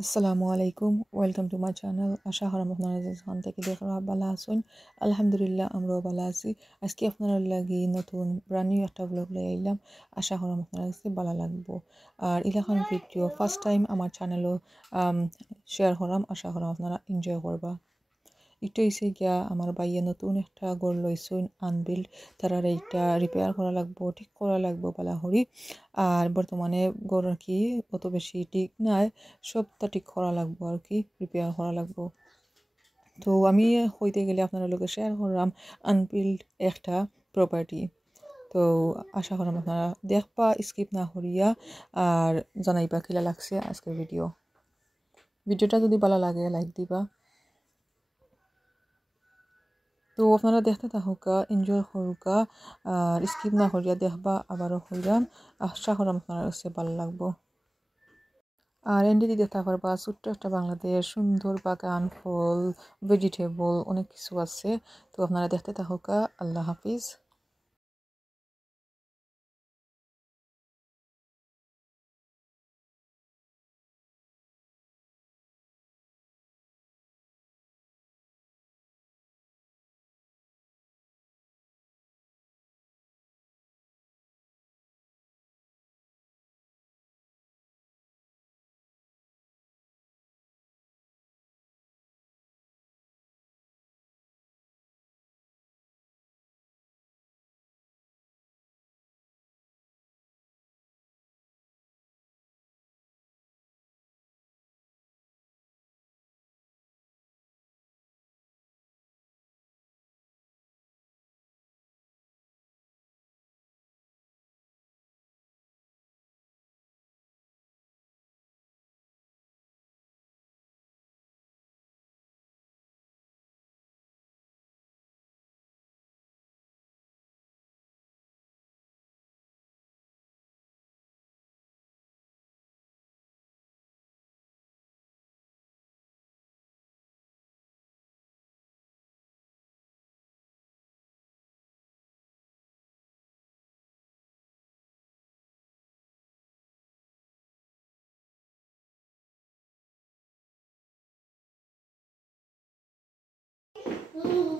আসসালামু আলাইকুম welcome to my channel আশা করি আপনারা যেখান থেকে দেখরা ভালো আছেন আলহামদুলিল্লাহ আমরাও ভালো আছি আজকে আপনারা লাগি নতুন ব্র্যান্ড নিউ একটা ব্লগ লই আইলাম আশা করি আপনারা কাছে ভালো লাগবো আর ইলাখান ভিডিও ফার্স্ট টাইম আমার চ্যানেলও শেয়ার করাম আশা করি আপনারা এনজয় করবা এটা হইছে গিয়া আমার ভাইয়া নতুন একটা ঘর লইছুন আনবিল্ড তারা এইটা রিপেয়ার করা লাগবো ঠিক করা লাগবো বলা করি আর বর্তমানে ঘর আর কি অত বেশি ঠিক নাই সবটা ঠিক করা লাগবো আর কি রিপেয়ার করা লাগবো তো আমি হইতে গেলে আপনারা লোকে শেয়ার করলাম আনবিল্ড একটা প্রপার্টি তো আশা করাম আপনারা দেখবা স্কিপ না করিয়া আর জানাইবা কিলা লাগছে আজকের ভিডিওটা যদি ভালো লাগে লাইক দিবা তো আপনারা দেখতে থাকুকা এনজয় করুকা আর স্কিপ না করিয়া দেখবা আবারও হইলাম আশা করাম আপনার কাছে ভালো লাগবো আর এন্ডিতে দেখতে পারবা ছোট্ট একটা বাংলাদেশ সুন্দর বাগান ফল ভেজিটেবল অনেক কিছু আছে তো আপনারা দেখতে থাকুকা আল্লাহ হাফিজ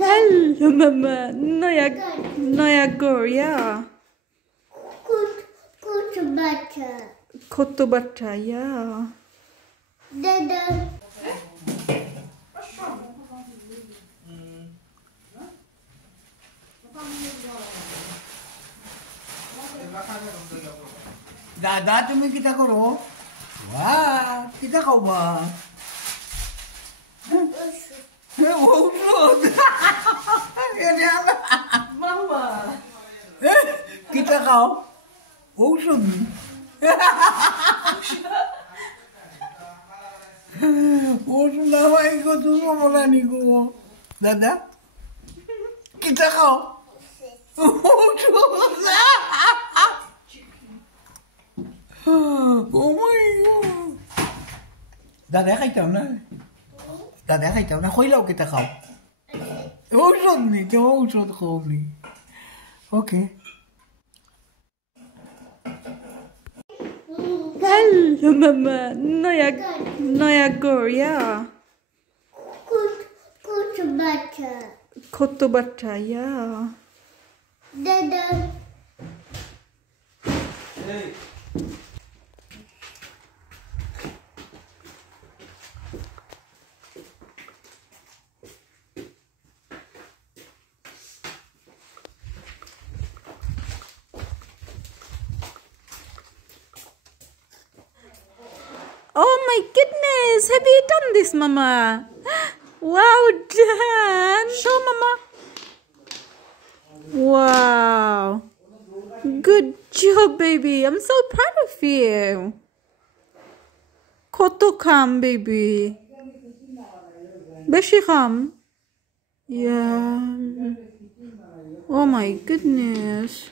Hello, Mama. Noya Goria. Kutubata. Kotobata, yeah. Dada. দাদা তুমি কিতা করো বাহ কিতা খাও বা ঔষধ Mama. কিতা খাও ঔষধ ওষুধ আমায় গো তুমি বলানি গো দাদা কিতা খাও ঔষধ ও মাই গড দাদা খাইতাম না দাদা খাইতাম না কইলাও কিতা খাও ঔষধ নি তো ঔষধ খাও নি ওকে Hello, Mama. Noya Goria. Kutubata. Kotobata, yeah. Dada. Oh my goodness. Have you done this, Mama? Wow, done. Show, Mama. Wow. Good job, baby. I'm so proud of you. Koto kam, baby. Beshi kam. Yeah. Oh my goodness.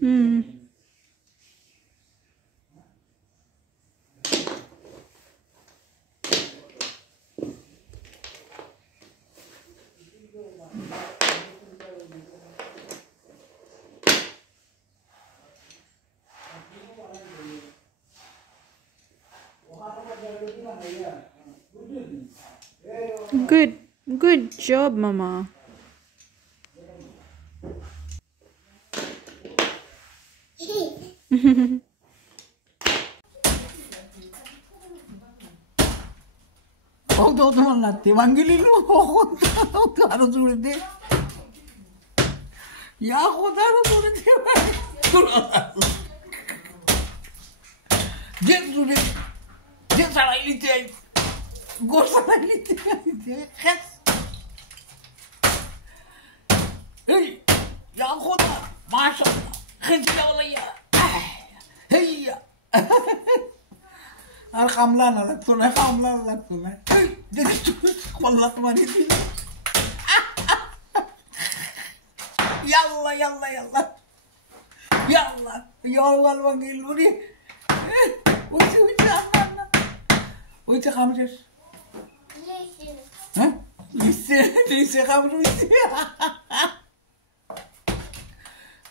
Hmm. Good job, Mama. Oldu anlattı. Vangelili oldu. Arı durdu. Ya kodar durdu. Dur. Gel durdu. Gel sana ilite. Gol sana ilite. Kes. Hey. Ya kodar. Maşallah. Kız ya vallahi ya. Hey ya. Arkamdan alak sonra arkamdan alak sonra. Hey, vallahi var idi. Yalla yalla yalla. Yalla. Yalla vangeluri. Uy anna. Uy kamjer. Listen. Ha? Lise kamru ise.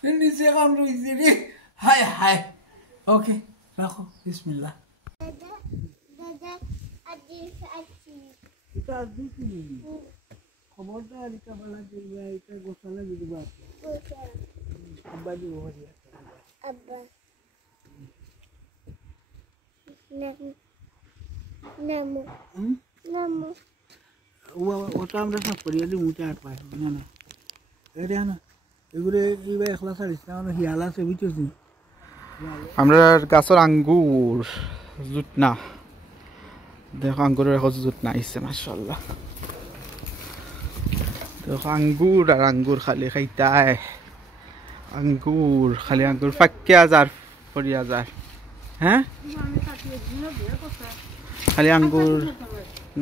Lise kamru ise. Hay hay. Okay. Rakho. Bismillah. Dada, Adil, Adil. Kita adiki. Khobordar ita bala jilya ita gosala gidibat. Bosa, Abba di wari. Abba. Namu. Namu. ওটা আমরা সব করিয়া দিই মুচা আর পাই না না এটা না এগুলো এইবার একলা সারিস না মানে হিয়ালা সে বুঝছিস নি আমরা গাছের আঙ্গুর জুট না দেখো আঙ্গুরের এখন জুট না আইসে মাশাআল্লাহ দেখো আঙ্গুর আর আঙ্গুর খালি খাইতায় আঙ্গুর খালি আঙ্গুর ফাক্কে আজার পড়ি আজার হ্যাঁ খালি আঙ্গুর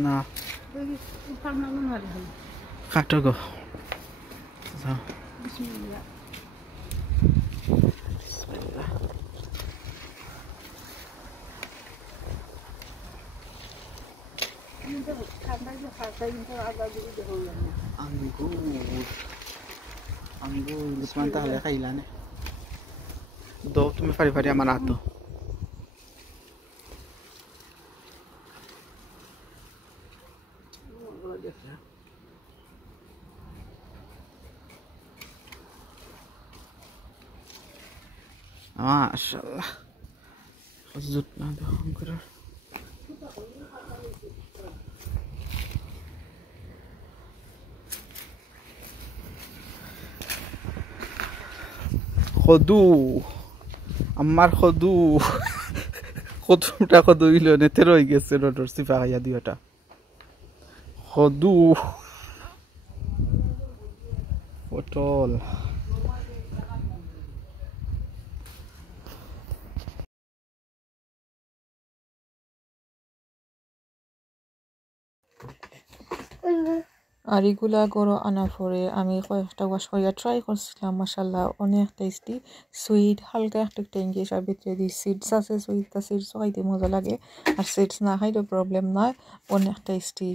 না কাটো গো যাও বিসমিল্লাহ আঙ্গুর আঙ্গুর লুকমান তাহলে খাইলা নে দো তুমি ফারি ফারি আমার হাত মাশাআল্লাহ জুট না দেখো আঙ্গুরের খদু আমার খদু কতটা খদু হইল নেতে রয়ে গেছে রোডর সিফা খাইয়া দিওটা খদু পটল আর এগুলা গরো আনার পরে আমি কয়েকটা ওয়াশ করিয়া ট্রাই করছিলাম মাশাল্লাহ অনেক টেস্টি সুইট হালকা একটু ট্যাঙ্গি আর ভিতরে দিয়ে সিডস আছে সুইটটা সিডসও খাইতে মজা লাগে আর সিডস না খাইলেও প্রবলেম নাই অনেক টেস্টি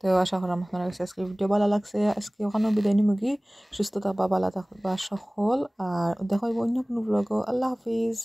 তো আশা করাম আপনার কাছে আজকে ভিডিও ভালো লাগছে আজকে ওখানেও বিদায় নিমুগি সুস্থ থাকবা ভালো থাকবা সকল আর দেখা হইব অন্য কোনো ব্লগও আল্লাহ হাফিজ